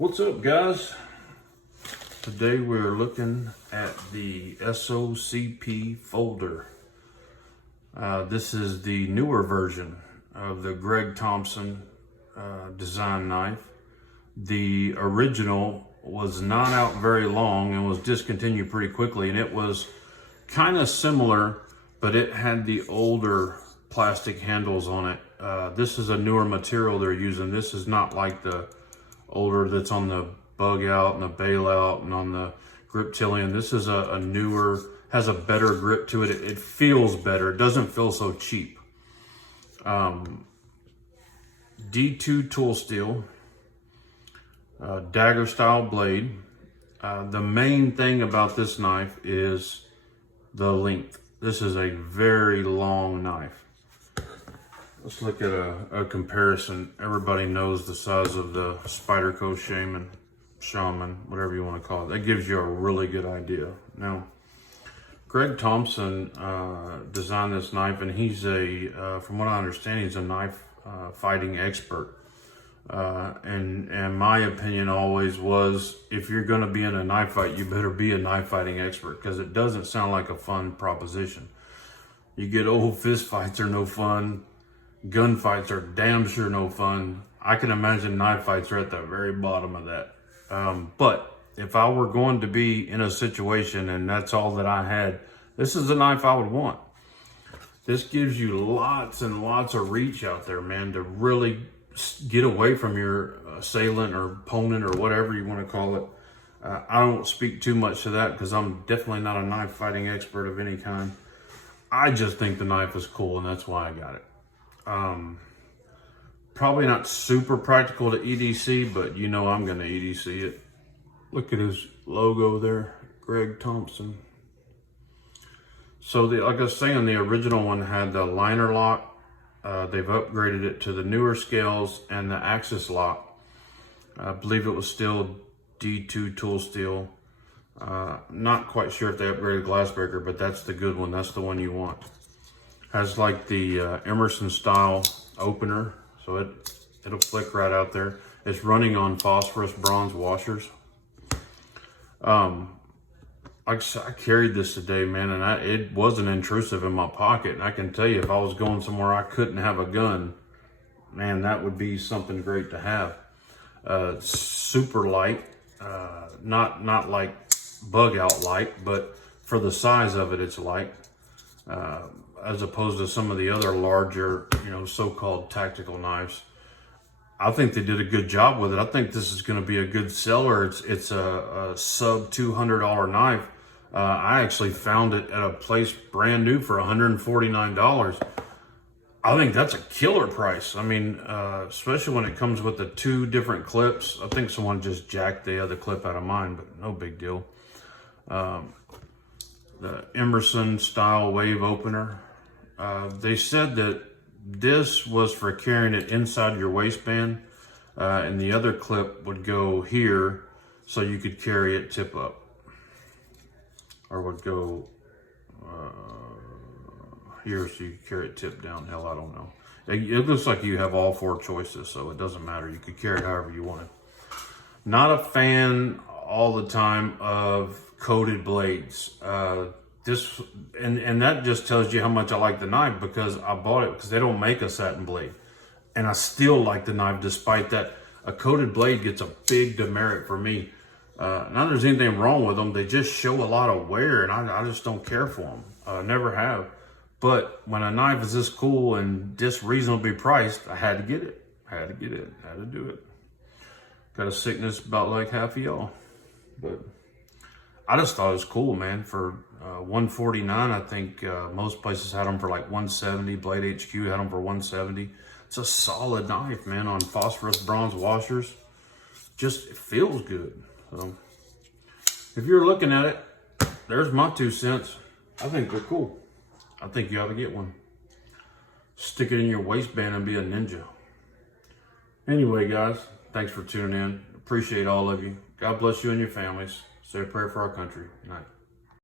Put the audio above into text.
What's up, guys? Today we're looking at the SOCP folder. This is the newer version of the Greg Thompson design knife. The original was not out very long and was discontinued pretty quickly, and it was kind of similar, but it had the older plastic handles on it. This is a newer material they're using. This is not like the older that's on the bug out and the bailout and on the Griptilian. This is a newer, has a better grip to it. It feels better. It doesn't feel so cheap. D2 tool steel, dagger style blade. The main thing about this knife is the length. This is a very long knife. Let's look at a comparison. Everybody knows the size of the Spyderco Shaman, whatever you want to call it. That gives you a really good idea. Now, Greg Thompson designed this knife, and he's from what I understand, he's a knife fighting expert. And my opinion always was, if you're going to be in a knife fight, you better be a knife fighting expert, because it doesn't sound like a fun proposition. You get old fist fights are no fun. Gunfights are damn sure no fun. I can imagine knife fights are at the very bottom of that. But if I were going to be in a situation and that's all that I had, this is the knife I would want. This gives you lots and lots of reach out there, man, to really get away from your assailant or opponent or whatever you want to call it. I don't speak too much to that because I'm definitely not a knife fighting expert of any kind. I just think the knife is cool, and that's why I got it. Probably not super practical to EDC, but you know I'm gonna EDC it. Look at his logo there, Greg Thompson. So like I was saying, the original one had the liner lock. They've upgraded it to the newer scales and the axis lock. I believe it was still D2 tool steel. Not quite sure if they upgraded glass breaker, but that's the good one. That's the one you want. Has like the Emerson style opener, so it'll flick right out there. It's running on phosphorus bronze washers. I carried this today, man, and it wasn't intrusive in my pocket. And I can tell you, if I was going somewhere I couldn't have a gun, man, that would be something great to have. Super light, not like bug out light, but for the size of it, it's light. As opposed to some of the other larger, so-called tactical knives. I think they did a good job with it. I think this is going to be a good seller. It's a sub $200 knife. I actually found it at a place brand new for $149. I think that's a killer price. I mean, especially when it comes with the two different clips. I think someone just jacked the other clip out of mine, but no big deal. The Emerson style wave opener. They said that this was for carrying it inside your waistband, and the other clip would go here so you could carry it tip up, or would go here so you could carry it tip down. Hell, I don't know. It looks like you have all four choices, so it doesn't matter. You could carry it however you want it. Not a fan all the time of coated blades. And that just tells you how much I like the knife, because I bought it because they don't make a satin blade, and I still like the knife despite that. A coated blade gets a big demerit for me. Not that there's anything wrong with them, they just show a lot of wear, and I just don't care for them. Never have. But when a knife is this cool and this reasonably priced, I had to get it. Had to do it. Got a sickness about like half of y'all, but I just thought it was cool, man. For $149, I think most places had them for like $170. Blade HQ had them for $170. It's a solid knife, man, on phosphorus bronze washers. Just, it feels good. So if you're looking at it, there's my 2 cents. I think they're cool. I think you ought to get one. Stick it in your waistband and be a ninja. Anyway, guys, thanks for tuning in. Appreciate all of you. God bless you and your families. Say a prayer for our country. Good night.